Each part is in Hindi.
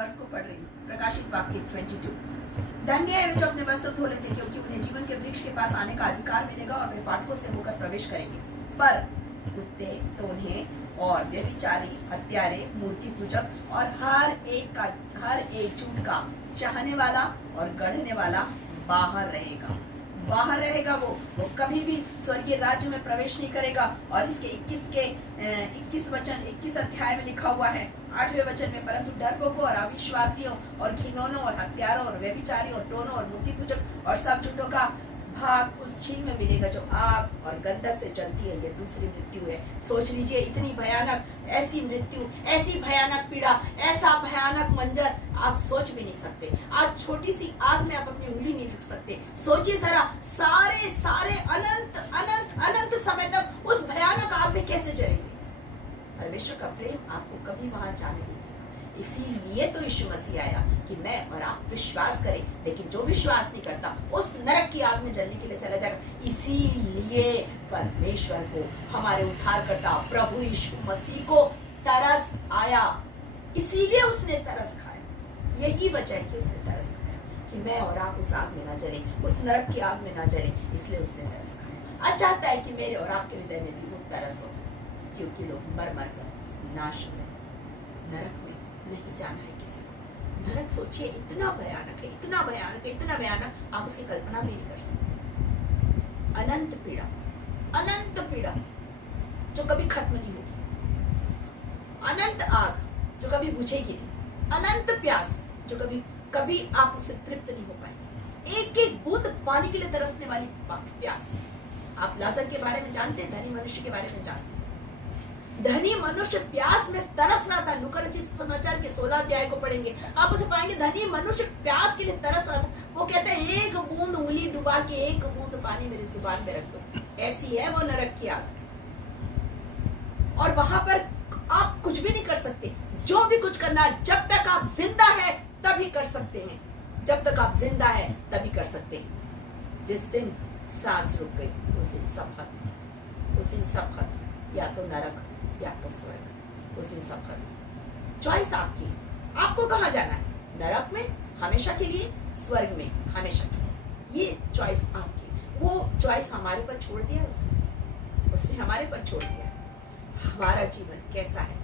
वर्ष को पढ़ रही हूँ। प्रकाशित वाक्य 22। धन्य है वे जो अपने वस्त्र धो लेते, क्योंकि उन्हें जीवन के वृक्ष के पास आने का अधिकार मिलेगा और वे फाटकों से होकर प्रवेश करेंगे। पर कुत्ते, टोन्हे और व्यभिचारी, हत्यारे, मूर्ति पूजक और हर एक झूठ का चाहने वाला और गढ़ने वाला बाहर रहेगा। वो कभी भी स्वर्गीय राज्य में प्रवेश नहीं करेगा। और इसके 21 अध्याय में लिखा हुआ है 8वें वचन में, परंतु डरपोकों और अविश्वासियों और घिनौनों और हत्यारों और व्यभिचारियों और टोनों और मूर्ति पूजक और सब झूठों का भाग उस झील में मिलेगा जो आग और गंधक से जलती है। ये दूसरी मृत्यु है। सोच लीजिए, इतनी भयानक ऐसी मृत्यु, ऐसी भयानक पीड़ा, ऐसा भयानक मंजर आप सोच भी नहीं सकते। आज छोटी सी आग में आप अपनी उंगली नहीं रख सकते। सोचिए जरा, सारे अनंत समय तक उस भयानक आग में कैसे जलेंगे। परमेश्वर का प्रेम आपको कभी वहां जाने नहीं देगा। इसीलिए तो यीशु मसीह आया कि मैं और आप विश्वास करें, लेकिन जो विश्वास नहीं करता उस नरक की आग में जलने के लिए चला जाएगा। इसीलिए परमेश्वर को, हमारे उद्धारकर्ता प्रभु यीशु मसीह को तरस आया, इसीलिए उसने तरस खाया। यही वजह है कि उसने तरस खाया कि मैं और आप उस आग में ना जले, उस नरक की आग में ना जले, इसलिए उसने तरस खाया। आज चाहता है कि मेरे और आपके हृदय में भी वो तरस हो, क्योंकि लोग मर कर नाश में, नरक में नहीं जाना है किसी को। नरक सोचिए, इतना भयानक है, इतना भयानक है, इतना भयानक, आप उसकी कल्पना भी नहीं कर सकते। अनंत पीड़ा जो कभी खत्म नहीं होगी, अनंत आग जो कभी बुझेगी नहीं, अनंत प्यास जो कभी आप उससे तृप्त नहीं हो पाएंगे, एक बूंद पानी के लिए तरसने वाली प्यास। आप लाजर के बारे में जानते हैं, धनी मनुष्य के बारे में जानते हैं। धनी मनुष्य प्यास में तरस रहा था। लूका रचित सुसमाचार के 16 अध्याय को पढ़ेंगे, आप उसे पाएंगे। धनी मनुष्य प्यास के लिए तरस रहा था। वो कहते हैं, एक बूंद उंगली डुबा के एक बूंद पानी मेरी जुबान में रख दो। ऐसी है वो नरक की आग। और वहां पर आप कुछ भी नहीं कर सकते। जो भी कुछ करना है, जब तक आप जिंदा है तभी कर सकते हैं। जब तक आप जिंदा है तभी कर सकते हैं। जिस दिन सांस रुक गई उस दिन सब खत्म। या तो नरक या तो स्वर्ग, उस दिन सब खत्म। चॉइस आपकी, आपको कहाँ जाना है, नरक में हमेशा के लिए, स्वर्ग में हमेशा के लिए। ये चॉइस आपकी। वो चॉइस हमारे पर छोड़ दिया उसने हमारे पर छोड़ दिया। हमारा जीवन कैसा है,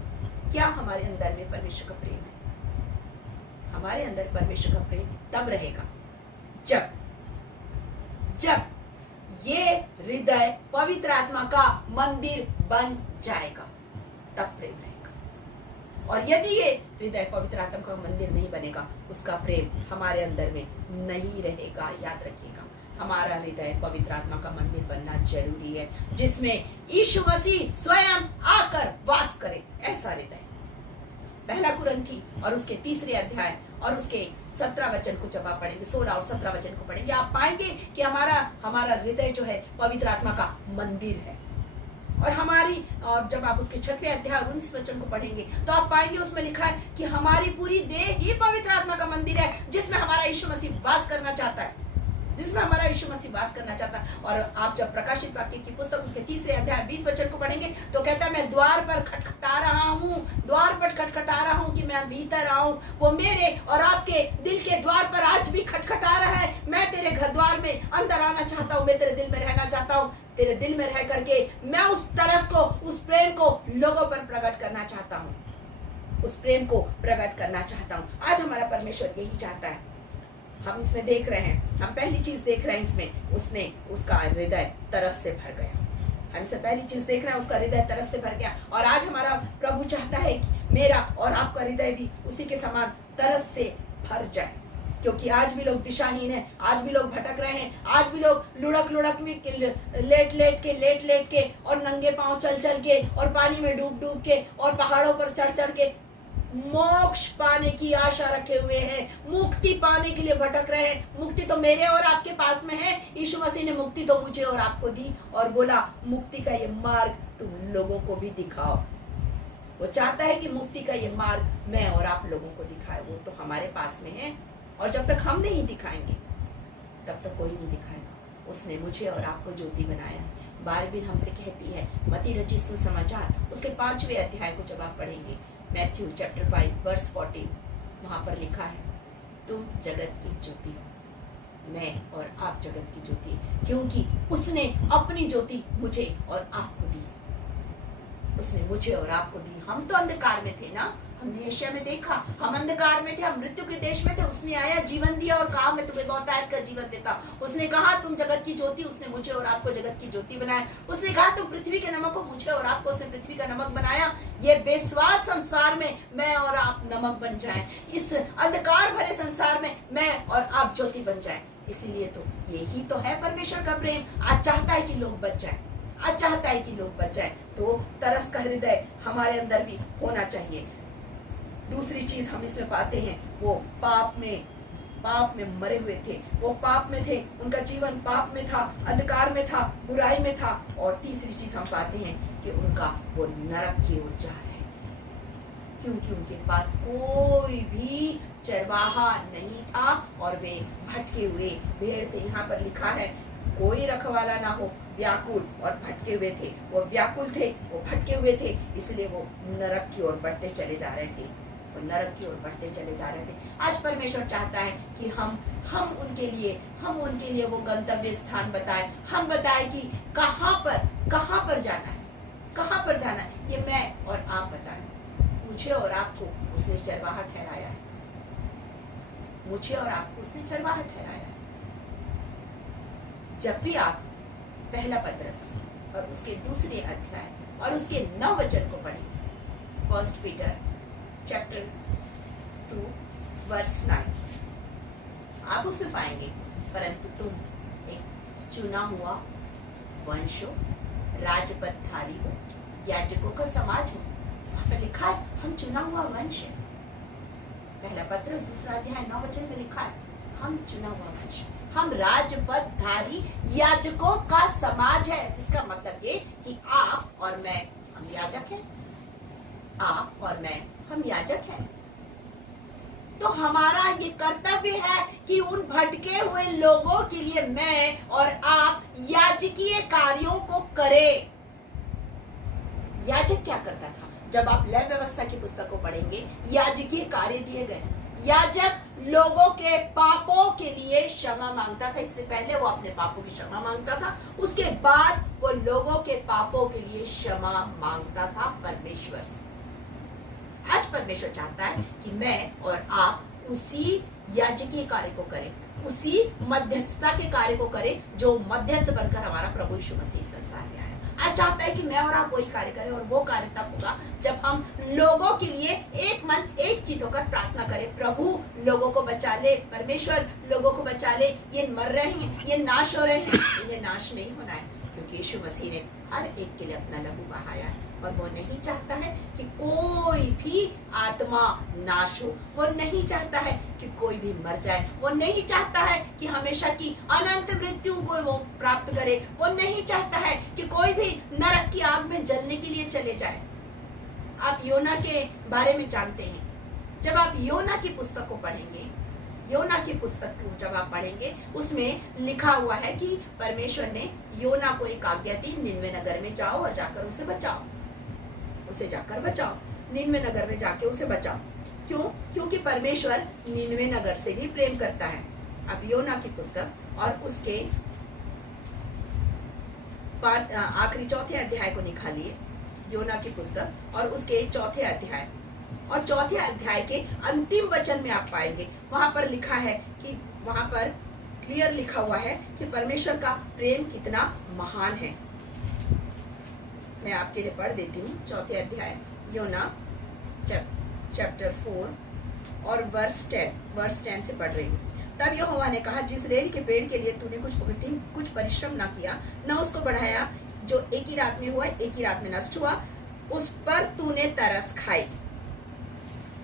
क्या हमारे अंदर में परमेश्वर का प्रेम है। हमारे अंदर परमेश्वर का प्रेम तब रहेगा जब ये हृदय पवित्र आत्मा का मंदिर बन जाएगा, तब प्रेम रहेगा। और यदि ये हृदय पवित्र आत्मा का मंदिर नहीं बनेगा, उसका प्रेम हमारे अंदर में नहीं रहेगा। याद रखिएगा, हमारा हृदय पवित्र आत्मा का मंदिर बनना जरूरी है, जिसमें यीशु मसीह स्वयं आकर वास करे। ऐसा हृदय। पहला कुरिन्थी और उसके 3 अध्याय और उसके 17 वचन को जब आप पढ़ेंगे, 16 और 17 वचन को पढ़ेंगे, आप पाएंगे कि हमारा हृदय जो है पवित्र आत्मा का मंदिर है। और जब आप उसके 6वें अध्याय 19 वचन को पढ़ेंगे तो आप पाएंगे उसमें लिखा है कि हमारी पूरी देह ही पवित्र आत्मा का मंदिर है, जिसमें हमारा यीशु मसीह वास करना चाहता है। और आप जब प्रकाशित वाक्य की पुस्तक उसके 3 अध्याय 20 वचन को पढ़ेंगे तो कहता है, मैं द्वार पर खटखटा रहा हूँ कि मैं भीतर आऊं। वो मेरे और आपके दिल के द्वार पर आज भी खटखटा रहा है। मैं तेरे घर द्वार में अंदर आना चाहता हूँ, मैं तेरे दिल में रहना चाहता हूँ। तेरे दिल में रह करके मैं उस तरस को, उस प्रेम को लोगों पर प्रकट करना चाहता हूँ, आज हमारा परमेश्वर यही चाहता है। हम इसमें देख रहे हैं, हम पहली चीज देख रहे हैं इसमें, उसका हृदय तरस से भर गया। हम इसे पहली चीज देख रहे हैं, उसका हृदय तरस से भर गया। और आज हमारा प्रभु चाहता है कि मेरा और आपका हृदय भी उसी के समान तरस से भर जाए। क्योंकि आज भी लोग दिशाहीन हैं, आज भी लोग भटक रहे हैं, आज भी लोग लुढ़क में लेट के और नंगे पांव चल के और पानी में डूब के और पहाड़ों पर चढ़ के मोक्ष पाने की आशा रखे हुए हैं, मुक्ति पाने के लिए भटक रहे हैं। मुक्ति तो मेरे और आपके पास में है। यीशु मसीह ने मुक्ति तो मुझे और आपको दी और बोला, मुक्ति का ये मार्ग तुम लोगों को भी दिखाओ। वो चाहता है कि मुक्ति का ये मार्ग मैं और आप लोगों को दिखाए। वो तो हमारे पास में है, और जब तक हम नहीं दिखाएंगे तब तक कोई नहीं दिखाएगा। उसने मुझे और आपको ज्योति बनाया है। बाइबल हमसे कहती है, मत्ती रचित सुसमाचार उसके 5वें अध्याय को जब आप पढ़ेंगे, मैथ्यू चैप्टर 5 वर्स 14, वहां पर लिखा है, तुम जगत की ज्योति हो, मैं और आप जगत की ज्योति, क्योंकि उसने अपनी ज्योति मुझे और आपको दी। उसने मुझे और आपको दी। हम तो अंधकार में थे ना, हमने एशिया में देखा, हम अंधकार में थे, हम मृत्यु के देश में थे। उसने आया, जीवन दिया और कहा मैं तुम्हें बहुतायत का जीवन देता। उसने कहा तुम जगत की ज्योति, उसने मुझे और आपको जगत की ज्योति बनाया। उसने कहा तुम पृथ्वी के नमक हो, मुझे और आपको उसने पृथ्वी का नमक बनाया। ये बेस्वाद संसार में मैं और आप नमक बन जाए, इस अंधकार भरे संसार में मैं और आप ज्योति बन जाए। इसीलिए तो यही तो है परमेश्वर का प्रेम। आज चाहता है कि लोग बच जाए, आज चाहता है कि लोग बच जाए। तो तरस का हृदय हमारे अंदर भी होना चाहिए। दूसरी चीज हम इसमें पाते हैं, वो पाप में मरे हुए थे, वो पाप में थे, उनका जीवन पाप में था, अंधकार में था, बुराई में था। और तीसरी चीज हम पाते हैं कि उनका वो नरक की ओर जा रहे थे, क्योंकि उनके पास कोई भी चरवाहा नहीं था और वे भटके हुए भेड़ थे। यहाँ पर लिखा है कोई रखवाला ना हो, व्याकुल और भटके हुए थे। वो व्याकुल थे, वो भटके हुए थे, इसलिए वो नरक की ओर बढ़ते चले जा रहे थे, वो नरक की ओर बढ़ते चले जा रहे थे। आज परमेश्वर चाहता है कि हम उनके लिए वो गंतव्य स्थान बताएं। हम बताएं कि कहाँ पर जाना है, कहाँ पर जाना है, ये मैं और आप बताएं। मुझे और आपको उसने चरवाहा ठहराया है, मुझे और आपको उसने चरवाहा ठहराया है। जब भी आप पहला पत्रस और उसके दूसरे अध्याय और उसके 9 वचन को पढ़ेंगे, 1 पीटर चैप्टर 2 वर्स 9, आप उसमें पाएंगे परंतु तुम एक चुना हुआ वंश हो, राजपदधारी हो, याजकों का समाज हो। वहां पर लिखा है हम चुना हुआ वंश है। पहला पत्रस दूसरा अध्याय 9 वचन में लिखा है हम चुना हुआ वंश, हम राजपदधारी याजकों का समाज है। इसका मतलब ये कि आप और मैं हम याजक हैं, आप और मैं हम याजक हैं। तो हमारा ये कर्तव्य है कि उन भटके हुए लोगों के लिए मैं और आप याजकीय कार्यों को करें। याजक क्या करता था? जब आप लय व्यवस्था की पुस्तक को पढ़ेंगे, याजकीय कार्य दिए गए। याजक लोगों के पापों के लिए क्षमा मांगता था। इससे पहले वो अपने पापों की क्षमा मांगता था, उसके बाद वो लोगों के पापों के लिए क्षमा मांगता था परमेश्वर से। आज परमेश्वर चाहता है कि मैं और आप उसी याजकीय कार्य को करें, उसी मध्यस्थता के कार्य को करें जो मध्यस्थ बनकर हमारा प्रभु यीशु मसीह संसार में आया। आज चाहता है कि मैं और आप वही कार्य करें, और वो कार्य तब होगा जब हम लोगों के लिए एक मन एक चित होकर प्रार्थना करें, प्रभु लोगों को बचा ले, परमेश्वर लोगों को बचा ले, ये मर रहे हैं, ये नाश हो रहे हैं, इन्हें नाश नहीं होना है, क्योंकि यीशु मसीह ने हर एक के लिए अपना लहू बहाया है। और वो नहीं चाहता है कि कोई भी आत्मा नाश हो, वो नहीं चाहता है कि कोई भी मर जाए, वो नहीं चाहता है कि हमेशा की अनंत मृत्यु को वो प्राप्त करे, वो नहीं चाहता है कि कोई भी नरक की आग में जलने के लिए चले जाए। आप योना के बारे में जानते हैं। जब आप योना की पुस्तक को पढ़ेंगे, योना की पुस्तक को जब आप पढ़ेंगे, उसमें लिखा हुआ है कि परमेश्वर ने योना को एक आज्ञा दी, निनवे नगर में जाओ और जाकर उसे बचाओ, उसे जाकर बचाओ, निनवे नगर में जाके उसे बचाओ। क्यों? क्योंकि परमेश्वर निनवे नगर से भी प्रेम करता है। अब योना की पुस्तक और उसके आखिरी 4थे अध्याय को निकालिए, योना की पुस्तक और उसके 4थे अध्याय, और 4थे अध्याय के अंतिम वचन में आप पाएंगे, वहां पर लिखा है कि वहां पर क्लियर लिखा हुआ है कि परमेश्वर का प्रेम कितना महान है। मैं आपके लिए पढ़ देती हूँ 4थे अध्याय योना चैप्टर 4 और वर्स 10 से पढ़ रही हूँ। तब यहोवा ने कहा, जिस रेड़ के पेड़ के लिए तूने कुछ परिश्रम न किया, न उसको बढ़ाया, जो एक ही रात में हुआ, एक ही रात में नष्ट हुआ, उस पर तूने तरस खाई।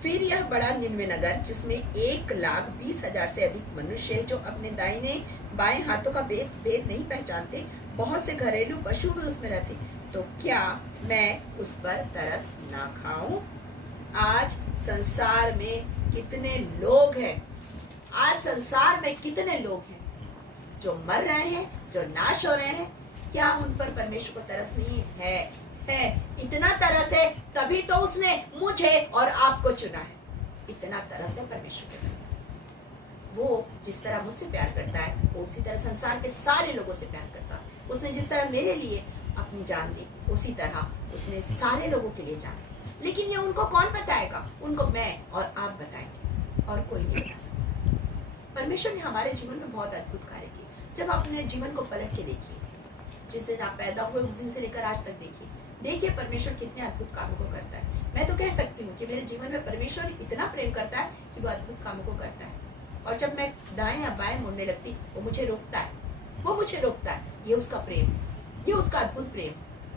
फिर यह बड़ा निनवे नगर, जिसमें 1,20,000 से अधिक मनुष्य, जो अपने दाहिने बाएं हाथों का भेद नहीं पहचानते, बहुत से घरेलू पशु भी उसमें रहते, तो क्या मैं उस पर तरस ना खाऊं? आज संसार में कितने लोग हैं, आज संसार में कितने लोग हैं जो मर रहे हैं, जो नाश हो रहे हैं। क्या उन पर परमेश्वर को तरस नहीं है? इतना तरस है, तभी तो उसने मुझे और आपको चुना है। इतना तरह से परमेश्वर के प्रति। वो जिस तरह मुझसे प्यार करता है वो उसी तरह संसार के सारे लोगों से प्यार करता है। उसने जिस तरह मेरे लिए अपनी जान दी उसी तरह उसने सारे लोगों के लिए जान दी। लेकिन ये उनको कौन बताएगा? उनको मैं और आप बताएंगे, और कोई नहीं बता सकता। परमेश्वर ने हमारे जीवन में बहुत अद्भुत कार्य किए। जब आप अपने जीवन को पलट के देखिए, जिस दिन आप पैदा हुए उस दिन से लेकर आज तक देखिए परमेश्वर कितने अद्भुत कामों को करता है। मैं तो कह सकती हूँ कि मेरे जीवन में परमेश्वर इतना प्रेम करता है कि वो अद्भुत कामों को करता है। और जब मैं दाएं या बाएं मुड़ने लगती वो मुझे रोकता है। ये उसका प्रेम, ये उसका अद्भुत प्रेम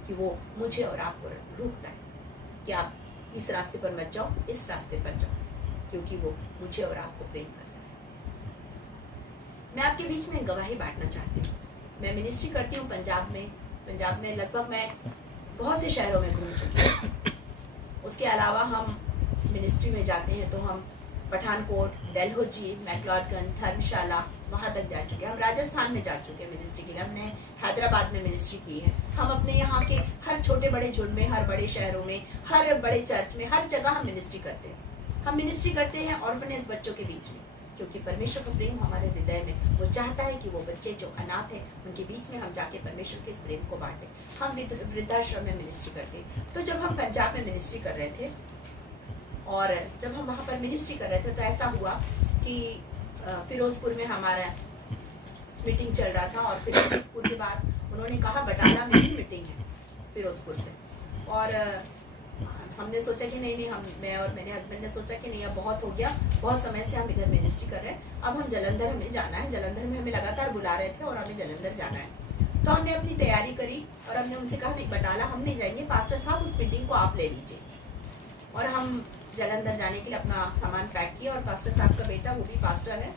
कि वो मुझे और आपको रोकता है कि आप इस रास्ते पर मत जाओ, इस रास्ते पर जाओ, क्योंकि वो मुझे और आपको प्रेम करता है। मैं आपके बीच में गवाही बांटना चाहती हूँ। मैं मिनिस्ट्री करती हूँ पंजाब में लगभग मैं बहुत से शहरों में घूम चुकी हूँ। उसके अलावा हम मिनिस्ट्री में जाते हैं तो हम पठानकोट, डलहौजी, मैक्लोडगंज, धर्मशाला वहाँ तक जा चुके हैं। हम राजस्थान में जा चुके हैं मिनिस्ट्री के लिए। हमने हैदराबाद में मिनिस्ट्री की है। हम अपने यहाँ के हर छोटे बड़े झुंड में, हर बड़े शहरों में, हर बड़े चर्च में, हर जगह हम मिनिस्ट्री करते हैं। हम मिनिस्ट्री करते हैं ऑर्फनेज बच्चों के बीच में, क्योंकि परमेश्वर का प्रेम हमारे हृदय में, वो चाहता है कि वो बच्चे जो अनाथ हैं उनके बीच में हम जाके परमेश्वर के इस प्रेम को बांटें। हम वृद्धाश्रम में मिनिस्ट्री करते हैं। तो जब हम पंजाब में मिनिस्ट्री कर रहे थे और जब हम वहाँ पर मिनिस्ट्री कर रहे थे तो ऐसा हुआ कि फिरोजपुर में हमारा मीटिंग चल रहा था। और फिरोजपुर के बाद उन्होंने कहा बटाला में भी मीटिंग है फिरोजपुर से। और हमने सोचा कि नहीं, मैं और मेरे हस्बैंड ने सोचा कि नहीं, अब बहुत हो गया, बहुत समय से हम इधर मिनिस्ट्री कर रहे हैं, अब हम जलंधर हमें जाना है। जलंधर में हमें लगातार बुला रहे थे और हमें जलंधर जाना है। तो हमने अपनी तैयारी करी और हमने उनसे कहा नहीं, बटाला हम नहीं जाएंगे, पास्टर साहब उस मीटिंग को आप ले लीजिए। और हम जलंधर जाने के लिए अपना सामान पैक किया। और पास्टर साहब का बेटा, वो भी पास्टर है,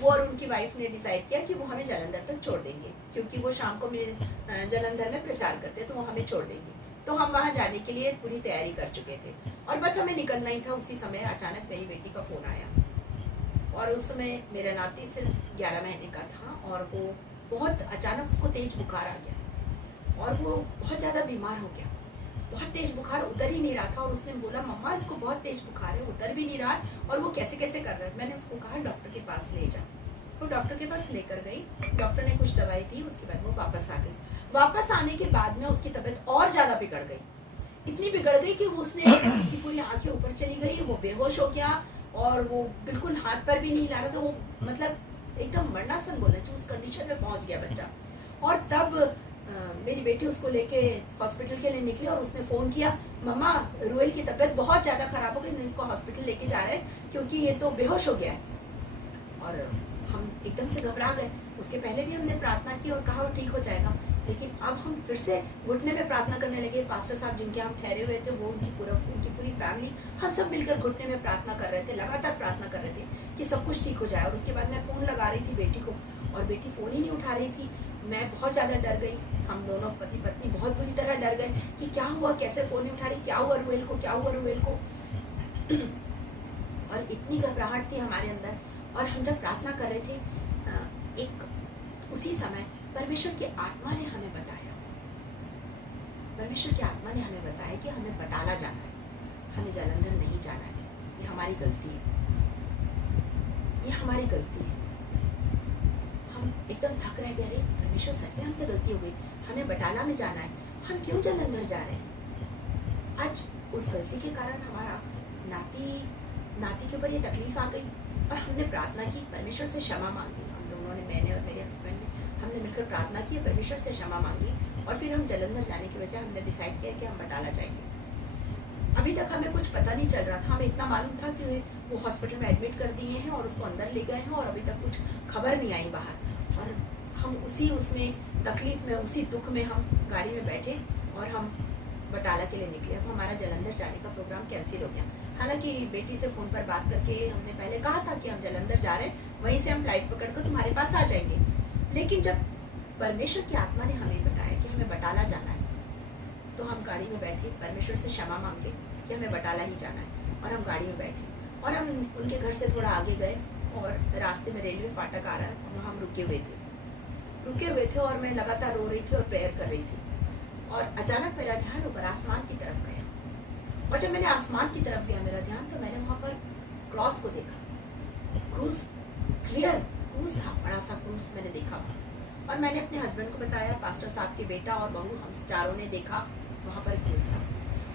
वो और उनकी वाइफ ने डिसाइड किया कि वो हमें जलंधर तक छोड़ देंगे, क्योंकि वो शाम को जलंधर में प्रचार करते, तो वो हमें छोड़ देंगे। तो हम वहाँ जाने के लिए पूरी तैयारी कर चुके थे और बस हमें निकलना ही था। उसी समय अचानक मेरी बेटी का फ़ोन आया और उस समय मेरा नाती सिर्फ 11 महीने का था और वो बहुत अचानक उसको तेज बुखार आ गया और वो बहुत ज़्यादा बीमार हो गया। बहुत तेज बुखार, उतर ही नहीं रहा था। और उसने बोला मम्मा इसको बहुत तेज बुखार है, उतर भी नहीं रहा है और वो कैसे कैसे कर रहा है। मैंने उसको कहा डॉक्टर के पास ले जा। वो डॉक्टर के पास लेकर गई। डॉक्टर ने कुछ दवाई दी, उसके बाद वो वापस आ गई। वापस आने के बाद में उसकी तबीयत और ज़्यादा बिगड़ गई। इतनी बिगड़ गई कि उसकी पूरी आंखें ऊपर चली गई, वो बेहोश हो गया और वो बिल्कुल हाथ पर भी नहीं ला रहा था। वो मतलब एकदम मरणासन बोलना चाहिए, उस कंडीशन में पहुंच गया बच्चा। और तब मेरी बेटी उसको लेके हॉस्पिटल के लिए निकली और उसने फ़ोन किया, मम्मा रुएल की तबीयत बहुत ज़्यादा ख़राब हो गई, इसको हॉस्पिटल लेके जा रहे हैं क्योंकि ये तो बेहोश हो गया है। और हम एकदम से घबरा गए। उसके पहले भी हमने प्रार्थना की और कहा वो ठीक हो जाएगा, लेकिन अब हम फिर से घुटने में प्रार्थना करने लगे। पास्टर साहब जिनके हम ठहरे हुए थे, वो उनकी पूरी फैमिली, हम सब मिलकर घुटने में प्रार्थना कर रहे थे, लगातार प्रार्थना कर रहे थे कि सब कुछ ठीक हो जाए। और उसके बाद मैं फ़ोन लगा रही थी बेटी को और बेटी फ़ोन ही नहीं उठा रही थी। मैं बहुत ज़्यादा डर गई। हम दोनों पति पत्नी बहुत बुरी तरह डर गए कि क्या हुआ, कैसे फ़ोन नहीं उठा रही, क्या हुआ रुएल को, क्या हुआ रुएल को। और इतनी घबराहट थी हमारे अंदर। और हम जब प्रार्थना कर रहे थे, उसी समय परमेश्वर की आत्मा ने हमें बताया, कि हमें बटाला जाना है, हमें जलंधर नहीं जाना है। ये हमारी गलती है, हम एकदम थक रहे थे। अरे परमेश्वर, सच में हमसे गलती हो गई, हमें बटाला में जाना है, हम क्यों जलंधर जा रहे हैं। आज उस गलती के कारण हमारा नाती के ऊपर ये तकलीफ आ गई और हमने प्रार्थना की, परमेश्वर से क्षमा मांगी। हम दोनों ने, मैंने और मेरे हस्बैंड ने, हमने मिलकर प्रार्थना की, परमेश्वर से क्षमा मांगी। और फिर हम जलंधर जाने की वजह हमने डिसाइड किया कि हम बटाला जाएंगे। अभी तक हमें कुछ पता नहीं चल रहा था। हमें इतना मालूम था कि वो हॉस्पिटल में एडमिट कर दिए हैं और उसको अंदर ले गए हैं और अभी तक कुछ खबर नहीं आई बाहर। और हम उसमें तकलीफ में, उसी दुख में हम गाड़ी में बैठे और हम बटाला के लिए निकले। अब हमारा जलंधर जाने का प्रोग्राम कैंसिल हो गया। हालांकि बेटी से फ़ोन पर बात करके हमने पहले कहा था कि हम जलंधर जा रहे हैं, वहीं से हम फ्लाइट पकड़कर तुम्हारे पास आ जाएंगे। लेकिन जब परमेश्वर की आत्मा ने हमें बताया कि हमें बटाला जाना है, तो हम गाड़ी में बैठे, परमेश्वर से क्षमा मांगे कि हमें बटाला ही जाना है। और हम गाड़ी में बैठे और हम उनके घर से थोड़ा आगे गए और रास्ते में रेलवे फाटक आ रहा है, वहाँ हम रुके हुए थे और मैं लगातार रो रही थी और प्रेयर कर रही थी। और अचानक मेरा ध्यान ऊपर आसमान की तरफ गया। और जब मैंने आसमान की तरफ गया मेरा ध्यान, तो मैंने वहाँ पर क्रॉस को देखा, क्रूस क्लियर क्रूस था, बड़ा सा क्रूस मैंने देखा। और मैंने अपने हस्बैंड को बताया, पास्टर साहब के बेटा और बहू हम चारों ने देखा वहाँ पर क्रूस था।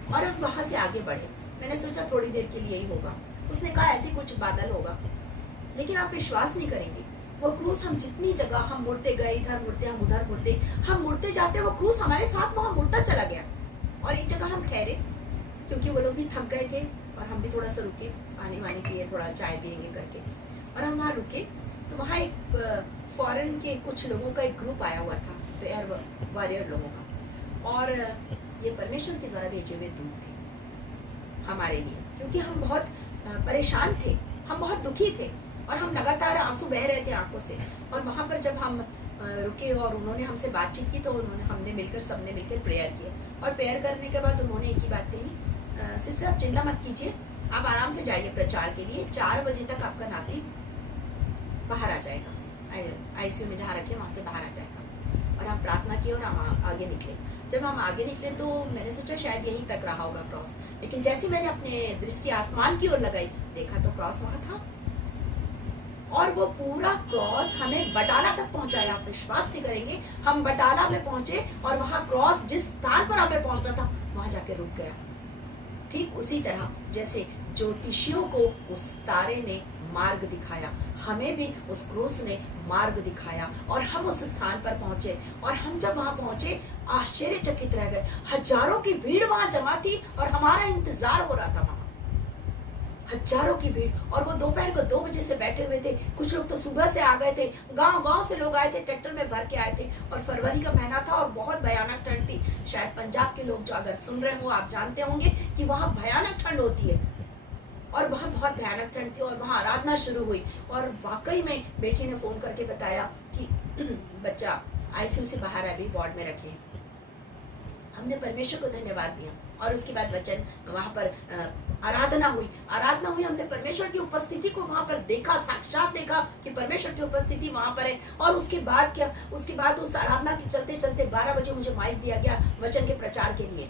और हम वहाँ से आगे बढ़े। मैंने सोचा थोड़ी देर के लिए ही होगा। उसने कहा ऐसे कुछ बादल होगा, लेकिन आप विश्वास नहीं करेंगे, वो क्रूस हम जितनी जगह हम मुड़ते गए, इधर मुड़ते हम उधर मुड़ते, हम मुड़ते जाते, वो क्रूस हमारे साथ वहाँ मुड़ता चला गया। और एक जगह हम ठहरे क्योंकि वो लोग भी थक गए थे और हम भी थोड़ा सा रुके, पानी वानी पिए, थोड़ा चाय पियेंगे करके। और हम वहाँ रुके तो वहाँ एक फॉरेन के कुछ लोगों का एक ग्रुप आया हुआ था, प्रेयर वॉरियर लोगों का। और ये परमेश्वर के द्वारा भेजे हुए दूत थे हमारे लिए, क्योंकि हम बहुत परेशान थे, हम बहुत दुखी थे और हम लगातार आंसू बह रहे थे आंखों से। और वहाँ पर जब हम रुके और उन्होंने हमसे बातचीत की तो हमने मिलकर सबने मिलकर प्रेयर किया। और प्रेयर करने के बाद उन्होंने एक ही बात कही, सिस्टर आप चिंता मत कीजिए, आप आराम से जाइए प्रचार के लिए, 4 बजे तक आपका नाती बाहर आ जाएगा, आईसीयू में जहाँ रखे वहाँ से बाहर आ जाएगा। और हम प्रार्थना किए और हम आगे निकले। जब हम आगे निकले तो मैंने सोचा शायद यहीं तक रहा होगा क्रॉस, लेकिन जैसे मैंने अपने दृष्टि आसमान की ओर लगाई, देखा तो क्रॉस वहाँ था। और वो पूरा क्रॉस हमें बटाला तक पहुंचाया। आप विश्वास नहीं करेंगे, हम बटाला में पहुंचे और वहां क्रॉस जिस स्थान पर हमें पहुंचना था वहां जाके रुक गया। ठीक उसी तरह जैसे ज्योतिषियों को उस तारे ने मार्ग दिखाया, हमें भी उस क्रूस ने मार्ग दिखाया और हम उस स्थान पर पहुंचे। और हम जब वहां पहुंचे आश्चर्यचकित रह गए। हजारों की भीड़ वहां जमा थी और हमारा इंतजार हो रहा था वहां, हजारों की भीड़। और वो दोपहर को 2 बजे से बैठे हुए थे, कुछ लोग तो सुबह से आ गए थे, गांव से लोग आए थे, ट्रैक्टर में भर के आए थे। और फरवरी का महीना था और बहुत भयानक ठंड थी। शायद पंजाब के लोग जो अगर सुन रहे हो आप जानते होंगे कि वहाँ भयानक ठंड होती है। और वहाँ बहुत भयानक ठंड थी और वहाँ आराधना शुरू हुई। और वाकई में बेटी ने फोन करके बताया कि बच्चा आईसीयू से बाहर है, अभी वार्ड में रखे। हमने परमेश्वर को धन्यवाद दिया। और उसके बाद वचन वहां पर आराधना हुई। हमने परमेश्वर की उपस्थिति को वहां पर देखा, साक्षात देखा कि परमेश्वर की उपस्थिति वहां पर है। और उसके बाद क्या, उसके बाद उस आराधना के चलते चलते 12 बजे मुझे माइक दिया गया वचन के प्रचार के लिए।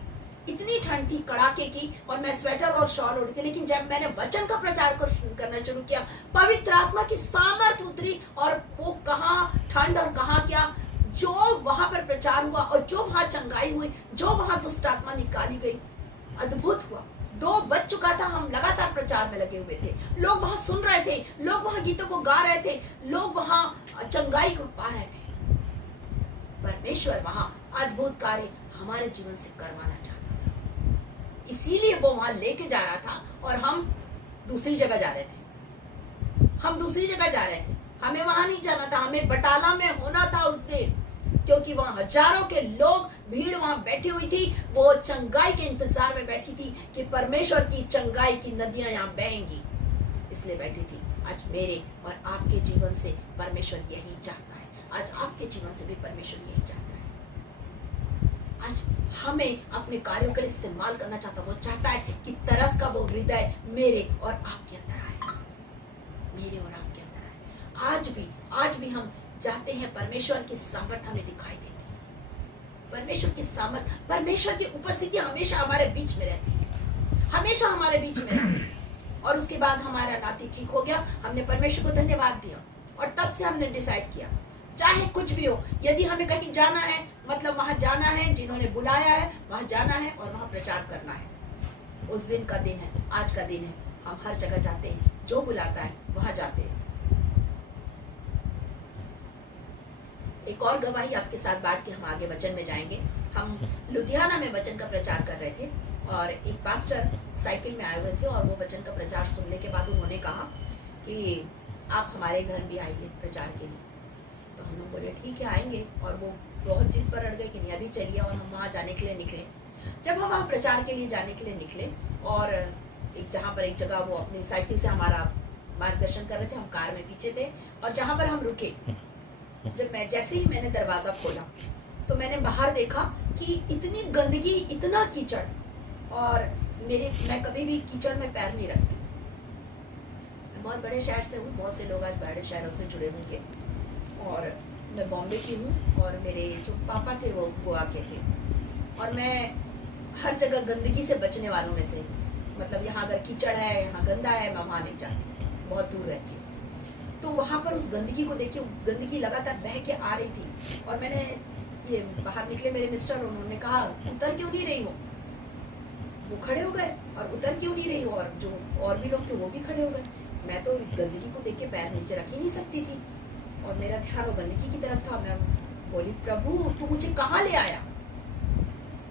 इतनी ठंड थी कड़ाके की और मैं स्वेटर और शॉल ओढ़ी थी, लेकिन जब मैंने वचन का प्रचार करना शुरू किया, पवित्र आत्मा की सामर्थ उतरी। और वो कहाँ ठंड और कहाँ क्या, जो वहां पर प्रचार हुआ और जो वहां चंगाई हुई, जो वहां दुष्ट आत्मा निकाली गई, अद्भुत हुआ। 2 बज चुका था, हम लगातार प्रचार में लगे हुए थे, लोग वहां सुन रहे थे, लोग वहां गीतों को गा रहे थे, लोग वहां चंगाई को पा रहे थे। परमेश्वर वहां अद्भुत कार्य हमारे जीवन से करवाना चाहता था, इसीलिए वो वहां लेके जा रहा था। और हम दूसरी जगह जा रहे थे, हमें वहां नहीं जाना था, हमें बटाला में होना था उस दिन, क्योंकि वहां हजारों के लोग, भीड़ वहां बैठी हुई थी, वो चंगाई के इंतजार में बैठी थी कि परमेश्वर की चंगाई की नदियां यहाँ बहेंगी, इसलिए बैठी थी। आज मेरे और आपके जीवन से परमेश्वर यही चाहता है, आज आपके जीवन से भी परमेश्वर यही चाहता है। आज हमें अपने कार्यों के लिए इस्तेमाल करना चाहता है। वो चाहता है कि तरस का वो हृदय मेरे और आपके अंदर आए, मेरे और आपके अंदर आए। आज भी हम चाहते हैं परमेश्वर की सामर्थ हमें दिखाई देती है, परमेश्वर की सामर्थ, परमेश्वर की उपस्थिति हमेशा हमारे बीच में रहती है, हमेशा हमारे बीच में रहती है। और उसके बाद हमारा नाती ठीक हो गया, हमने परमेश्वर को धन्यवाद दिया और तब से हमने डिसाइड किया चाहे कुछ भी हो, यदि हमें कहीं जाना है, मतलब वहां जाना है, जिन्होंने बुलाया है वहां जाना है और वहां प्रचार करना है। उस दिन का दिन है, आज का दिन है, हम हर जगह जाते हैं, जो बुलाता है वहां जाते हैं। एक और गवाही आपके साथ बांट के हम आगे वचन में जाएंगे। हम लुधियाना में वचन का प्रचार कर रहे थे और एक पास्टर साइकिल में आए हुए थे और वो वचन का प्रचार सुनने के बाद उन्होंने कहा कि आप हमारे घर भी आइए प्रचार के लिए। तो हम लोग बोले ठीक है आएंगे, और वो बहुत जिद पर अड़ गए कि नहीं अभी चलिए, और हम वहाँ जाने के लिए निकले। जब हम वहाँ प्रचार के लिए जाने के लिए निकले और एक जगह वो अपनी साइकिल से हमारा मार्गदर्शन कर रहे थे, हम कार में पीछे थे, और जहाँ पर हम रुके, जैसे ही मैंने दरवाजा खोला तो मैंने बाहर देखा कि इतनी गंदगी, इतना कीचड़, और मैं कभी भी कीचड़ में पैर नहीं रखती। मैं बहुत बड़े शहर से हूँ, बहुत से लोग आज बड़े शहरों से जुड़े होंगे, और मैं बॉम्बे की हूँ और मेरे जो पापा थे वो गोवा के थे, और मैं हर जगह गंदगी से बचने वालों में से। मतलब यहाँ अगर कीचड़ है, यहाँ गंदा है, मैं वहाँ नहीं जाती, बहुत दूर रहती हूँ। तो वहाँ पर उस गंदगी को देखिए, गंदगी लगातार बह के आ रही थी और मैंने ये बाहर निकले मेरे मिस्टर, उन्होंने कहा उतर क्यों नहीं रही हो? वो खड़े हो गए और उतर क्यों नहीं रही हो, और जो और भी लोग थे वो भी खड़े हो गए। मैं तो इस गंदगी को देख के पैर नीचे रख ही नहीं सकती थी और मेरा ध्यान वो गंदगी की तरफ था। मैं बोली, प्रभु तू मुझे कहाँ ले आया?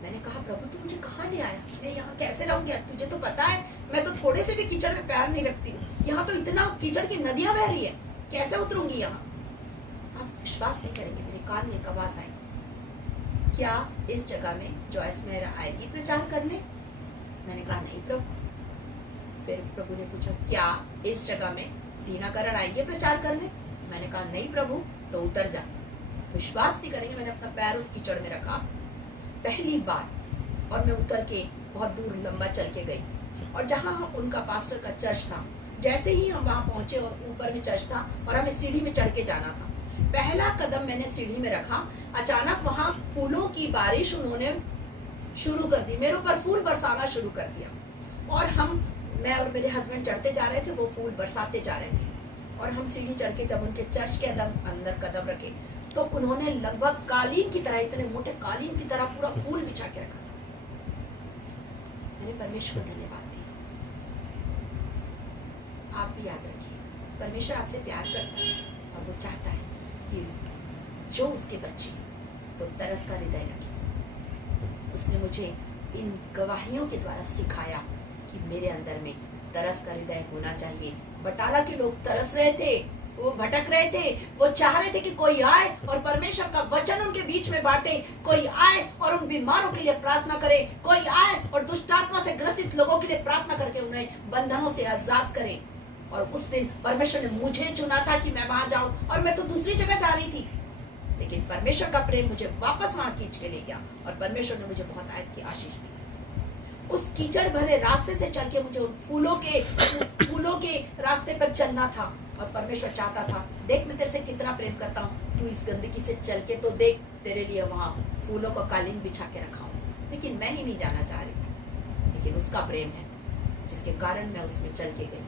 मैंने कहा, प्रभु तू मुझे कहाँ ले आया? मैं यहाँ कैसे रहूंगी? तुझे तो पता है मैं तो थोड़े से भी कीचड़ में पैर नहीं रखती हूँ, यहाँ तो इतना कीचड़ की नदियां बह रही है, कैसे उतरूंगी यहाँ? आप विश्वास नहीं करेंगे, मेरे कान में एक आवाज आई, क्या इस जगह में जॉयस मेहरा आएगी प्रचार करने? मैंने कहा नहीं प्रभु। फिर प्रभु ने पूछा, क्या इस जगह में दीना करण आएंगे प्रचार करने? मैंने कहा नहीं प्रभु। तो उतर जा। विश्वास नहीं करेंगे, मैंने अपना पैर उस कीचड़ में रखा पहली बार और मैं उतर के बहुत दूर लंबा चल के गई और जहाँ उनका पास्टर का चर्च था, जैसे ही हम वहाँ पहुंचे और ऊपर में चर्च था और हमें सीढ़ी में चढ़ के जाना था, पहला कदम मैंने सीढ़ी में रखा, अचानक वहाँ फूलों की बारिश उन्होंने शुरू कर दी, मेरे ऊपर फूल बरसाना शुरू कर दिया और मैं और मेरे हस्बैंड चढ़ते जा रहे थे, वो फूल बरसाते जा रहे थे और हम सीढ़ी चढ़ के जब उनके चर्च के अंदर कदम रखे तो उन्होंने लगभग कालीन की तरह, इतने मोटे कालीन की तरह पूरा फूल बिछा के रखा था। मैंने परमेश्वर को धन्यवाद दिया। आप भी याद रखिए, परमेश्वर आपसे प्यार करता है और वो चाहता है कि जो उसके बच्चे वो तरस का हृदय रखे। उसने मुझे इन गवाहियों के द्वारा सिखाया कि मेरे अंदर में तरस का हृदय होना चाहिए। बटाला के लोग तरस रहे थे, वो भटक रहे थे, वो चाह रहे थे कि कोई आए और परमेश्वर का वचन उनके बीच में बांटे, कोई आए और उन बीमारों के लिए प्रार्थना करे, कोई आए और दुष्ट आत्मा से ग्रसित लोगों के लिए प्रार्थना करके उन्हें बंधनों से आजाद करे। और उस दिन परमेश्वर ने मुझे चुना था कि मैं वहां जाऊं और मैं तो दूसरी जगह जा रही थी, लेकिन परमेश्वर का प्रेम मुझे वापस वहां खींच के ले गया और परमेश्वर ने मुझे बहुत आयत की आशीष दी। उस कीचड़ भरे रास्ते से चल के मुझे उन फूलों के रास्ते पर चलना था और परमेश्वर चाहता था, देख मैं तेरे से कितना प्रेम करता हूँ, तू इस गंदगी से चल के तो देख, तेरे लिए वहाँ फूलों का कालीन बिछा के रखा हूँ। लेकिन मैं ही नहीं जाना चाह रही थी, लेकिन उसका प्रेम है जिसके कारण मैं उसमें चल के गई।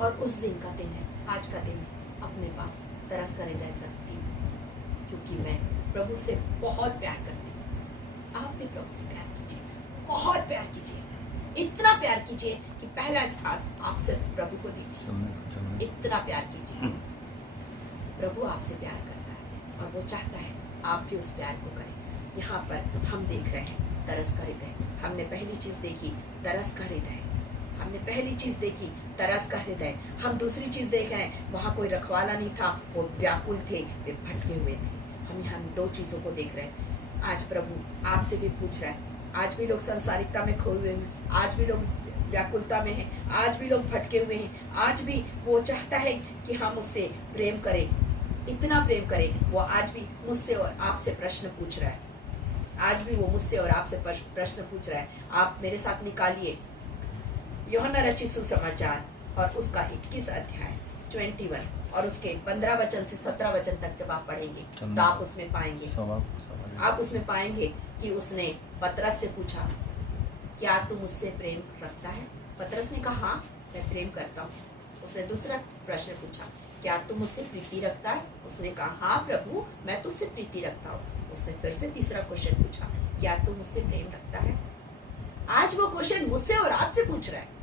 और उस दिन का दिन है, आज का दिन अपने पास तरस का हृदय रखती हूँ क्योंकि मैं प्रभु से बहुत प्यार करती हूँ। आप भी प्रभु से प्यार कीजिए, बहुत प्यार कीजिए, इतना प्यार कीजिए कि पहला स्थान आप सिर्फ प्रभु को दीजिए। इतना प्यार कीजिए। प्रभु आपसे प्यार करता है और वो चाहता है आप भी उस प्यार को करें। यहाँ पर हम देख रहे हैं तरस का हृदय। हमने पहली चीज देखी तरस का हृदय, हमने पहली चीज देखी तरस का हृदय। हम दूसरी चीज देख रहे हैं, वहां कोई रखवाला नहीं था, वो व्याकुल थे, वे भटके हुए थे। हम यहाँ दो चीजों को देख रहे हैं। आज प्रभु आपसे भी पूछ रहा है, आज भी लोग संसारिकता में खोए हुए हैं, आज भी लोग व्याकुलता में हैं, आज भी लोग भटके हुए हैं, आज भी वो चाहता है कि हम उससे प्रेम करें, इतना प्रेम करें। वो आज भी मुझसे और आपसे प्रश्न पूछ रहा है, आज भी वो मुझसे और आपसे प्रश्न पूछ रहा है। आप मेरे साथ निकालिए यूहन्ना रचित सुसमाचार और उसका 21 अध्याय 21 और उसके 15 वचन से 17 वचन तक जब आप पढ़ेंगे तो आप उसमें पाएंगे कि उसने पतरस से पूछा, क्या तू मुझसे प्रेम रखता है? पतरस ने कहा, हाँ मैं प्रेम करता हूँ। उसने दूसरा प्रश्न पूछा, क्या तू मुझसे प्रीति रखता है? उसने कहा, हाँ प्रभु मैं तुझसे प्रीति रखता हूँ। उसने फिर से तीसरा क्वेश्चन पूछा, क्या तू मुझसे प्रेम रखता है? आज वो क्वेश्चन मुझसे और आपसे पूछ रहा है।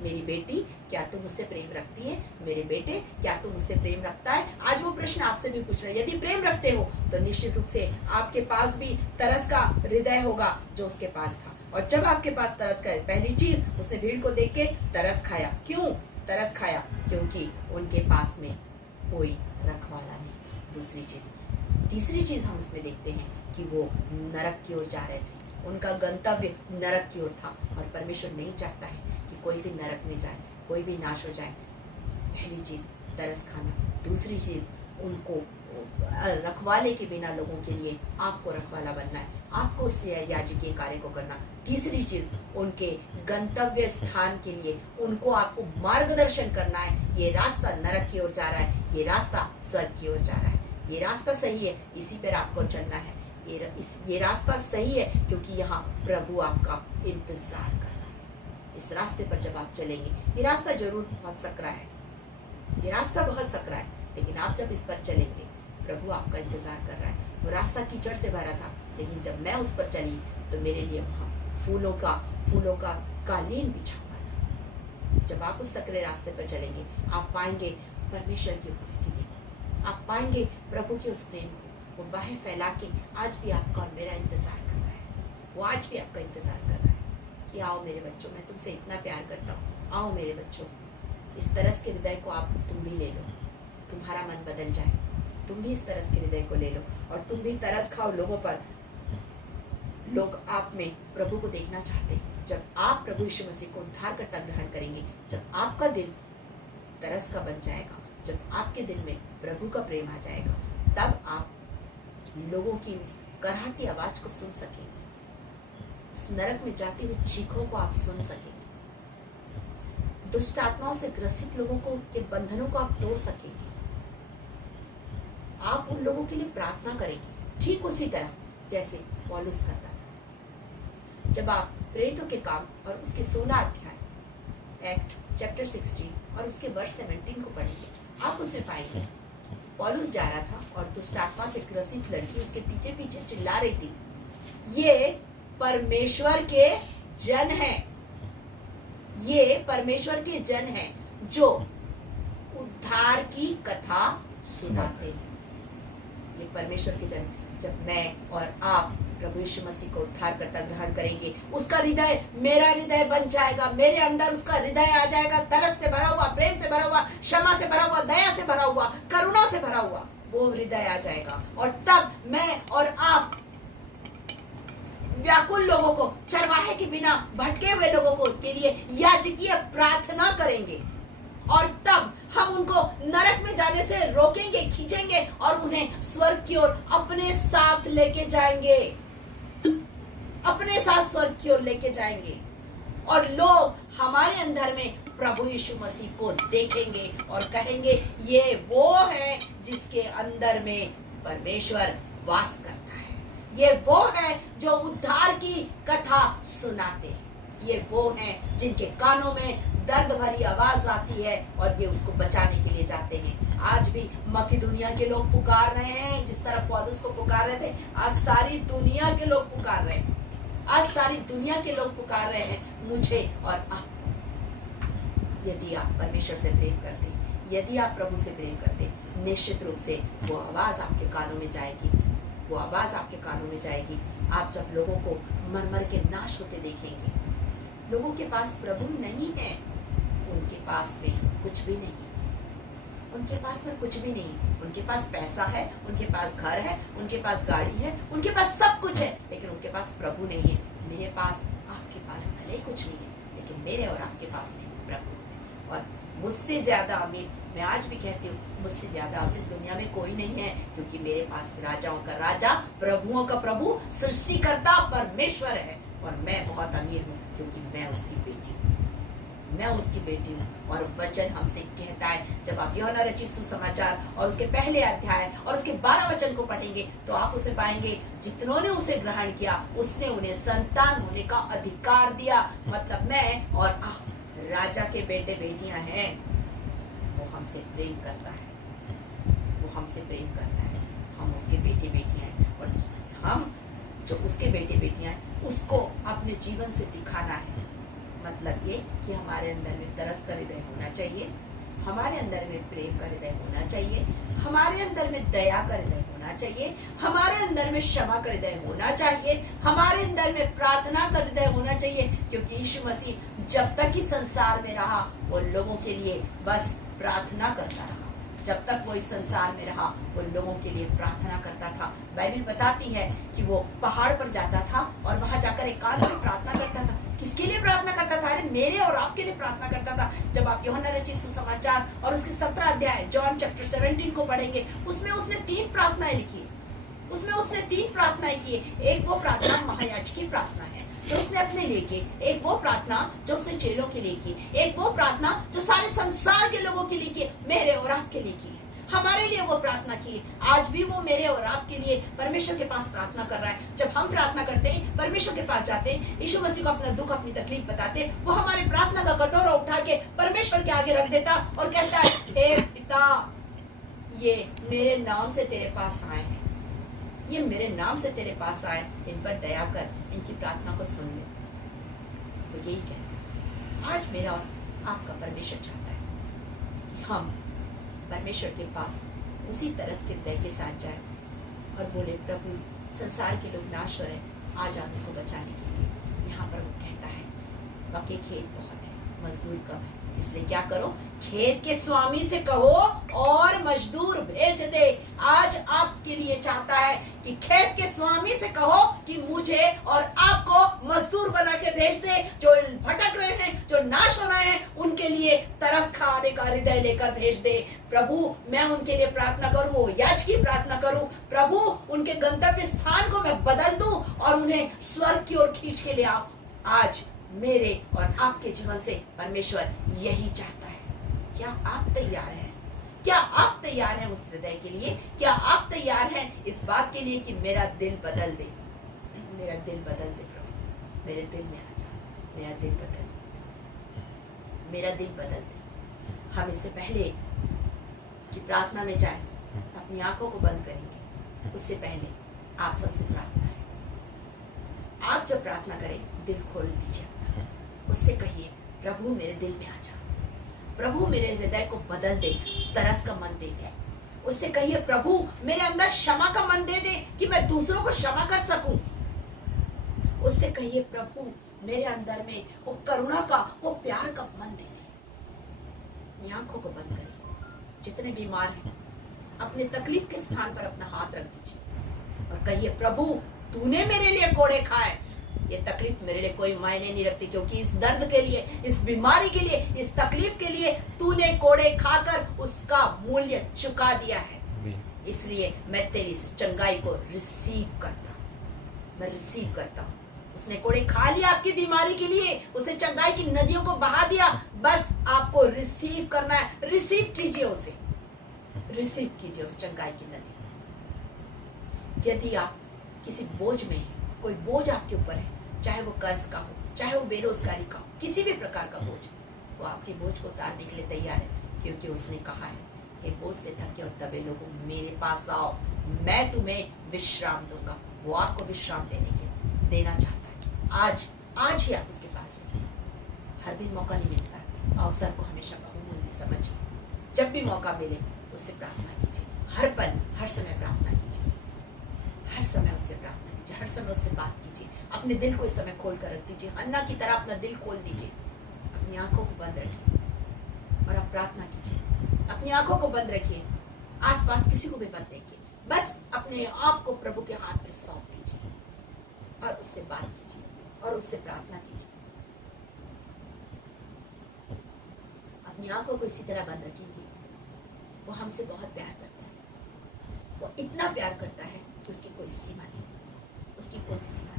मेरी बेटी क्या तू मुझसे प्रेम रखती है? मेरे बेटे क्या तू मुझसे प्रेम रखता है? आज वो प्रश्न आपसे भी पूछ रहा है। यदि प्रेम रखते हो तो निश्चित रूप से आपके पास भी तरस का हृदय होगा जो उसके पास था। और जब आपके पास तरस का, पहली चीज उसने भीड़ को देख के तरस खाया। क्यों तरस खाया? क्योंकि उनके पास में कोई रखवाला नहीं। दूसरी चीज, तीसरी चीज हम उसमें देखते हैं कि वो नरक की ओर जा रहे थे। उनका गंतव्य नरक की ओर था और परमेश्वर नहीं चाहता है कि कोई भी नरक में जाए, कोई भी नाश हो जाए। पहली चीज तरस खाना, दूसरी चीज उनको रखवाले के बिना लोगों के लिए आपको रखवाला बनना है, आपको याजकीय कार्य को करना। तीसरी चीज उनके गंतव्य स्थान के लिए उनको आपको मार्गदर्शन करना है। ये रास्ता नरक की ओर जा रहा है, ये रास्ता स्वर्ग की ओर जा रहा है। ये रास्ता सही है, इसी पर आपको चलना है। ये रास्ता सही है क्योंकि यहाँ प्रभु आपका इंतजार कर रहा है। इस रास्ते पर जब आप चलेंगे, ये रास्ता जरूर बहुत सकरा है, ये रास्ता बहुत सकरा है, लेकिन आप जब इस पर चलेंगे, प्रभु आपका इंतजार कर रहा है। वो रास्ता कीचड़ से भरा था, लेकिन जब मैं उस पर चली तो मेरे लिए वहाँ फूलों का कालीन बिछा हुआ था। जब आप उस सकरे रास्ते पर चलेंगे, आप पाएंगे परमेश्वर की उपस्थिति, आप पाएंगे प्रभु के उस प्रेम को। वो बाहें फैला के आज भी आपका और मेरा इंतजार कर रहा है, वो आज भी आपका इंतजार कर रहा है कि आओ मेरे बच्चों, मैं तुमसे इतना प्यार करता हूँ, आओ मेरे बच्चों। इस तरस के हृदय को आप तुम भी ले लो, तुम्हारा मन बदल जाए, तुम भी इस तरस के हृदय को ले लो और तुम भी तरस खाओ लोगों पर। लोग आप में प्रभु को देखना चाहते हैं। जब आप प्रभु यीशु मसीह को उद्धारकर्ता ग्रहण करेंगे, जब आपका दिल तरस का बन जाएगा, जब आपके दिल में प्रभु का प्रेम आ जाएगा, तब आप लोगों की उस कराहती आवाज को सुन सकेंगे, उस नरक में जाती हुई चीखों को आप सुन सकेंगे, दुष्ट आत्माओं से ग्रसित लोगों को के बंधनों को आप तोड़ सकेंगे। आप उन लोगों के लिए प्रार्थना करेंगे, ठीक उसी तरह जैसे पौलुस करता था। जब आप प्रेरितों के काम और उसके 16 अध्याय एक्ट चैप्टर 16 और उसके वर्ष 17 को पढ़ेंगे, आप उसमें पाएंगे पौलुस जा रहा था और दुष्ट आत्मा से ग्रसित लड़की उसके पीछे पीछे चिल्ला रही थी, ये परमेश्वर के जन हैं, ये परमेश्वर के जन हैं जो उद्धार की कथा सुनाते हैं। ये परमेश्वर के जन, जब मैं और आप प्रभु यीशु मसीह को उद्धारकर्ता ग्रहण करेंगे, उसका हृदय मेरा हृदय बन जाएगा, मेरे अंदर उसका हृदय आ जाएगा, तरस से भरा हुआ, प्रेम से भरा हुआ, क्षमा से भरा हुआ, दया से भरा हुआ, करुणा से भरा हुआ वो हृदय आ जाएगा। और तब मैं और आप व्याकुल लोगों को, चरवाहे के बिना भटके हुए लोगों को के लिए याजकीय प्रार्थना करेंगे और तब हम उनको नरक में जाने से रोकेंगे, खींचेंगे और उन्हें स्वर्ग की ओर अपने साथ लेके जाएंगे, अपने साथ स्वर्ग की ओर लेके जाएंगे। और लोग हमारे अंदर में प्रभु यीशु मसीह को देखेंगे और कहेंगे ये वो है जिसके अंदर में परमेश्वर वास करता है, ये वो है जो उद्धार की कथा सुनाते हैं, ये वो हैं जिनके कानों में दर्द भरी आवाज आती है और ये उसको बचाने के लिए जाते हैं। आज भी मकिदुनिया के लोग पुकार रहे हैं, जिस तरह पौलुस को पुकार रहे थे, आज सारी दुनिया के लोग पुकार रहे हैं, आज सारी दुनिया के लोग पुकार रहे हैं मुझे और आपको। यदि आप परमेश्वर से प्रेम करते, यदि आप प्रभु से प्रेम करते, निश्चित रूप से वो आवाज आपके कानों में जाएगी, वो आवाज आपके कानों में जाएगी। आप जब लोगों को मर मर के नाश होते देखेंगे, लोगों के पास प्रभु नहीं है, उनके पास में कुछ भी नहीं, उनके पास में कुछ भी नहीं, उनके पास पैसा है, उनके पास घर है, उनके पास गाड़ी है, उनके पास सब कुछ है, लेकिन उनके पास प्रभु नहीं है। मेरे पास, आपके पास भले कुछ नहीं है, लेकिन मेरे और आपके पास नहीं प्रभु। और मुझसे ज्यादा अमीर, मैं आज भी कहती हूँ, मुझसे ज्यादा अमीर दुनिया में कोई नहीं है, क्योंकि मेरे पास राजाओं का राजा, प्रभुओं का प्रभु, सृष्टिकर्ता परमेश्वर है। और मैं बहुत अमीर हूँ क्योंकि मैं उसकी बेटी हूँ, मैं उसकी बेटी हूँ। और वचन हमसे कहता है, जब आप यूहन्ना रचित सुसमाचार और उसके पहले अध्याय और उसके 12 वचन को पढ़ेंगे तो आप उसे पाएंगे, जितनों ने उसे ग्रहण किया उसने उन्हें संतान होने का अधिकार दिया। मतलब मैं और आप राजा के बेटे बेटियां हैं। वो हमसे प्रेम करता है, वो हमसे प्रेम करता है, हम उसके बेटे बेटियां हैं। और हम जो उसके बेटे बेटियां हैं उसको अपने जीवन से दिखाना है। मतलब ये कि हमारे अंदर में तरस का हृदय होना चाहिए, हमारे अंदर में प्रेम का हृदय होना चाहिए, हमारे अंदर में दया का हृदय होना चाहिए, हमारे अंदर में क्षमा का हृदय होना चाहिए, हमारे अंदर में प्रार्थना का हृदय होना चाहिए। क्योंकि यीशु मसीह जब तक ही संसार में रहा वो लोगों के लिए बस प्रार्थना करता रहा। जब तक वो इस संसार में रहा वो लोगों के लिए प्रार्थना करता था। बाइबल बताती है कि वो पहाड़ पर जाता था और वहां जाकर एकांत में प्रार्थना करता था। किसके लिए प्रार्थना करता था? अरे मेरे और आपके लिए प्रार्थना करता था। जब आप यूहन्ना रचित सुसमाचार और उसके 17 अध्याय जॉन चैप्टर 17 को पढ़ेंगे, उसमें उसने 3 प्रार्थनाएं लिखी, उसमें उसने 3 प्रार्थनाएं की। एक वो प्रार्थना महायाजकी प्रार्थना है जो उसने अपने लिए की, एक वो प्रार्थना जो उसने चेलों के लिए की, एक वो प्रार्थना जो सारे संसार के लोगों के लिए की, मेरे और आपके लिए की। हमारे लिए वो प्रार्थना की है। आज भी वो मेरे और आपके लिए परमेश्वर के पास प्रार्थना कर रहा है। जब हम प्रार्थना करते हैं, परमेश्वर के पास जाते हैं, यीशु मसीह को अपना दुख, अपनी तकलीफ बताते, वो हमारी प्रार्थना का कटोरा उठा के परमेश्वर के आगे रख देता और कहता है, हे पिता, ये मेरे नाम से तेरे पास आए हैं, ये मेरे नाम से तेरे पास आए, इन पर दया कर, इनकी प्रार्थना को सुन ले। वो यही कहता है। आज मेरा और आपका परमेश्वर चाहता है कि हम परमेश्वर के पास उसी तरस के हृदय के साथ जाए और बोले, प्रभु, संसार के लोग नाश हो रहे, आ जाओ उनको बचाने के लिए। यहाँ पर वो कहता है, पके खेत बहुत है, मजदूर कम है, इसलिए क्या करो, खेत के स्वामी से कहो और मजदूर भेज दे। आज आपके लिए चाहता है कि खेत के स्वामी से कहो कि मुझे और आपको मजदूर बना के भेज दे, जो भटक रहे हैं, जो नाश हो रहे हैं, उनके लिए तरस खाने का हृदय लेकर भेज दे। प्रभु, मैं उनके लिए प्रार्थना करूं, याज की प्रार्थना करूं, प्रभु, उनके गंतव्य स्थान को मैं बदल दूं और उन्हें स्वर्ग की ओर खींच के ले आओ। आज मेरे और आपके जीवन से परमेश्वर यही चाहता है। क्या आप तैयार हैं? क्या आप तैयार हैं उस हृदय के लिए? क्या आप तैयार हैं इस बात के लिए कि मेरा दिल बदल दे, मेरा दिल बदल दे प्रभु, मेरे दिल में आ जा, मेरा दिल बदल दे, मेरा दिल बदल दे। हम इससे पहले कि प्रार्थना में जाएं, अपनी आंखों को बंद करेंगे, उससे पहले आप सबसे प्रार्थना है। आप जब प्रार्थना करें, दिल खोल दीजिए, उससे कहिए, प्रभु मेरे दिल में आ जा, प्रभु मेरे हृदय को बदल दे, तरस का मन दे दे। उससे कहिए, प्रभु मेरे अंदर क्षमा का मन दे दे कि मैं दूसरों को क्षमा कर सकूं। उससे कहिए, प्रभु मेरे अंदर में वो करुणा का, वो प्यार का मन दे दे। आंखों को बंद करिए, जितने बीमार हैं अपने तकलीफ के स्थान पर अपना हाथ रख दीजिए और कहिए, प्रभु तूने मेरे लिए कोड़े खाए, ये तकलीफ मेरे लिए कोई मायने नहीं रखती, क्योंकि इस दर्द के लिए, इस बीमारी के लिए, इस तकलीफ के लिए तूने कोड़े खाकर उसका मूल्य चुका दिया है। इसलिए मैं तेरी चंगाई को रिसीव करता हूँ, मैं रिसीव करता हूँ। उसने कोड़े खा लिया आपकी बीमारी के लिए, उसने चंगाई की नदियों को बहा दिया, बस आपको रिसीव करना है। रिसीव कीजिए उसे, रिसीव कीजिए उस चंगाई की नदी। यदि आप किसी बोझ में हैं, कोई बोझ आपके ऊपर है, चाहे वो कर्ज का हो, चाहे वो बेरोजगारी का हो, किसी भी प्रकार का बोझ, वो आपके बोझ को उतारने के लिए तैयार है, क्योंकि उसने कहा है, ये बोझ से थके और दबे लोगों, मेरे पास आओ, मैं तुम्हें विश्राम दूंगा। वो आपको विश्राम देना चाहता है। आज ही आप उसके पास हो। हर दिन मौका नहीं मिलता है, अवसर को हमेशा बहुमूल्य समझिए। जब भी मौका मिले उससे प्रार्थना कीजिए, हर पल हर समय प्रार्थना कीजिए, हर समय उससे प्रार्थना कीजिए, हर समय उससे बात कीजिए। अपने दिल को इस समय खोल कर रख दीजिए, हन्ना की तरह अपना दिल खोल दीजिए। अपनी आंखों को बंद रखिए और आप प्रार्थना कीजिए। अपनी आंखों को बंद रखिए, आसपास किसी को भी मत देखिए, बस अपने आप को प्रभु के हाथ में सौंप दीजिए और उससे बात कीजिए और उससे प्रार्थना कीजिए। अपनी आंखों को इसी तरह बंद रखेंगे। वो हमसे बहुत प्यार करता है, वो इतना प्यार करता है कि उसकी कोई सीमा नहीं, उसकी कोई सीमा नहीं।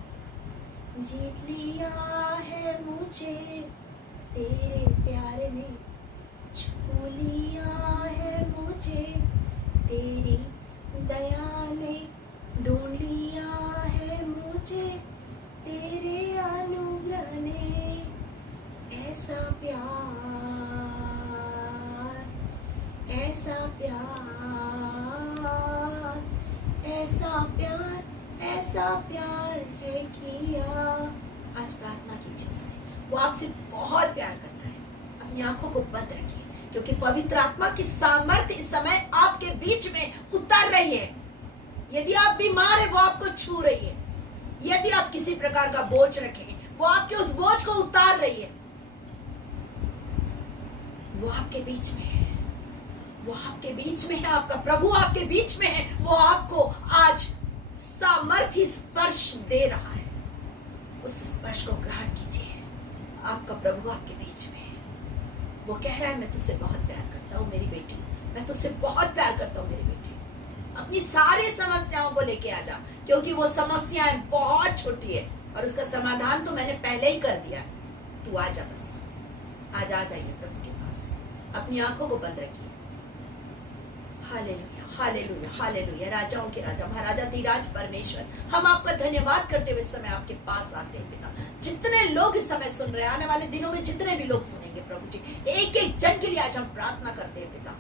जीत लिया है मुझे तेरे प्यार ने, छू लिया है मुझे तेरी दया ने, ढूंढ लिया है मुझे तेरे अनुग्रह ने। ऐसा प्यार, ऐसा प्यार, ऐसा प्यार, ऐसा प्यार है किया। आज प्रार्थना कीजिए उससे, वो आपसे बहुत प्यार करता है। अपनी आंखों को बंद रखिए, क्योंकि पवित्र आत्मा की सामर्थ्य इस समय आपके बीच में उतर रही है। यदि आप बीमार हैं, वो आपको छू रही है। यदि आप किसी प्रकार का बोझ रखें, वो आपके उस बोझ को उतार रही है। वो आपके बीच में है, वो आपके बीच में है। आपका प्रभु आपके बीच में है। वो आपको आज सामर्थ्य स्पर्श दे रहा है। उस स्पर्श को ग्रहण कीजिए। आपका प्रभु आपके बीच में है। वो कह रहा है, मैं तुझसे बहुत प्यार करता हूँ मेरी बेटी, मैं तुझसे बहुत प्यार करता हूँ मेरी बेटी। अपनी सारी समस्याओं को लेके आ जा, क्योंकि वो समस्याएं बहुत छोटी है और उसका समाधान तो मैंने पहले ही कर दिया है। तू आ जा, बस आज आ जाइए प्रभु के पास। अपनी आंखों को बंद रखिए, हालेलुया, हालेलुया, हालेलुया। राजाओं के राजा, महाराजा धीराज परमेश्वर, हम आपका धन्यवाद करते हुए इस समय आपके पास आते हैं पिता। जितने लोग इस समय सुन रहे हैं, आने वाले दिनों में जितने भी लोग सुनेंगे प्रभु जी, एक एक जन के लिए आज हम प्रार्थना करते हैं पिता।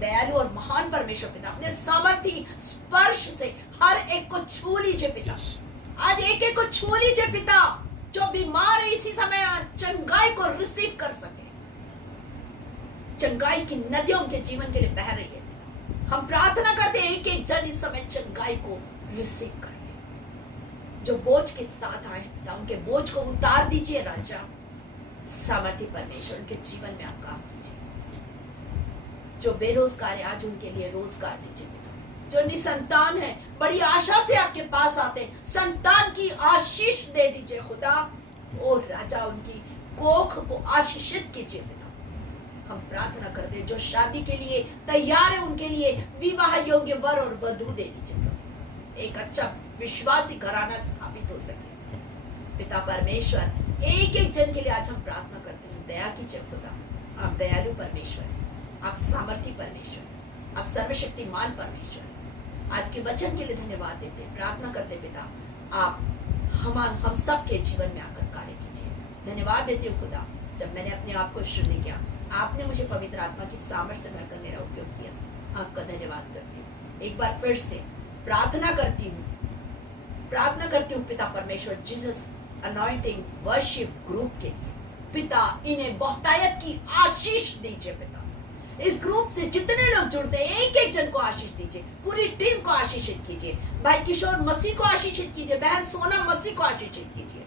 दयालु और महान परमेश्वर पिता, अपने सामर्थी स्पर्श से हर एक को छू लीजिए पिता। आज एक एक को छू लीजिए पिता। जो बीमार है इसी समय चंगाई को रिसीव कर सके। चंगाई की नदियों उनके जीवन के लिए बह रही है। हम प्रार्थना करते हैं एक एक जन इस समय चंगाई को रिसीव कर ले। जो बोझ के साथ आए पिता, उनके बोझ को उतार दीजिए राजा। सामर्थी परमेश्वर उनके जीवन में आप काम कीजिए। जो बेरोजगार है आज उनके लिए रोजगार दीजिए पिता। जो निसंतान है बड़ी आशा से आपके पास आते हैं, संतान की आशीष दे दीजिए खुदा। ओ राजा, उनकी कोख को आशीषित कीजिए पिता। हम प्रार्थना करते हैं जो शादी के लिए तैयार है उनके लिए विवाह योग्य वर और वधू दे दीजिए प्रभु। एक अच्छा विश्वासी घराना स्थापित हो सके पिता परमेश्वर। एक एक जन के लिए आज हम प्रार्थना करते हैं, दया कीजिए खुदा। आप दयालु परमेश्वर हैं, आप सामर्थी परमेश्वर, आप सर्वशक्तिमान परमेश्वर। आज के वचन के लिए धन्यवाद देते हैं, प्रार्थना करते पिता आप हम सब के जीवन में आकर कार्य कीजिए। धन्यवाद देती हूँ खुदा, जब मैंने अपने आप को शुरू किया आपने मुझे पवित्र आत्मा की सामर्थ्य से भरकर मेरा उपयोग किया। आपका धन्यवाद करती हूँ। एक बार फिर से प्रार्थना करती हूँ पिता परमेश्वर, जीसस अनॉइंटिंग वर्शिप ग्रुप के पिता इन्हें बहुतायत की आशीष दीजिए पिता। इस ग्रुप से जितने लोग जुड़ते हैं एक एक जन को आशीष दीजिए। पूरी टीम को आशीषित कीजिए। भाई किशोर मसीह को आशीषित कीजिए। बहन सोना मसीह को आशीषित कीजिए।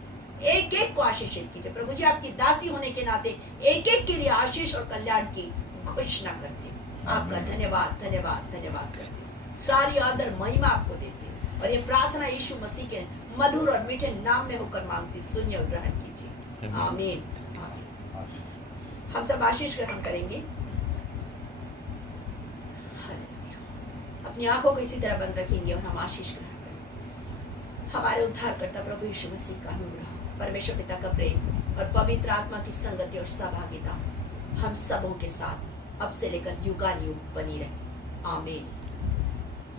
एक एक को आशीषित कीजिए प्रभु जी। आपकी दासी होने के नाते एक एक के लिए आशीष और कल्याण की घोषणा करती हूँ। आपका धन्यवाद धन्यवाद धन्यवाद करती हूँ। सारी आदर महिमा आपको देती हूँ और ये प्रार्थना यीशु मसीह के मधुर और मीठे नाम में होकर मांगती, सुनिए और ग्रहण कीजिए। आमीन। हम सब आशीष ग्रहण करेंगे। अपनी आंखों को इसी तरह बंद रखेंगे और हम आशीष ग्रहण करेंगे। हमारे उद्धारकर्ता प्रभु यीशु मसीह का अनुग्रह, परमेश्वर पिता का प्रेम और पवित्र आत्मा की संगति और सहभागिता हम सबों के साथ अब से लेकर युगानुयुग बनी रहे। आमीन।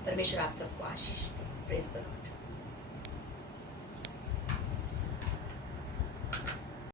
परमेश्वर आप सबको आशीष दे। Praise the Lord.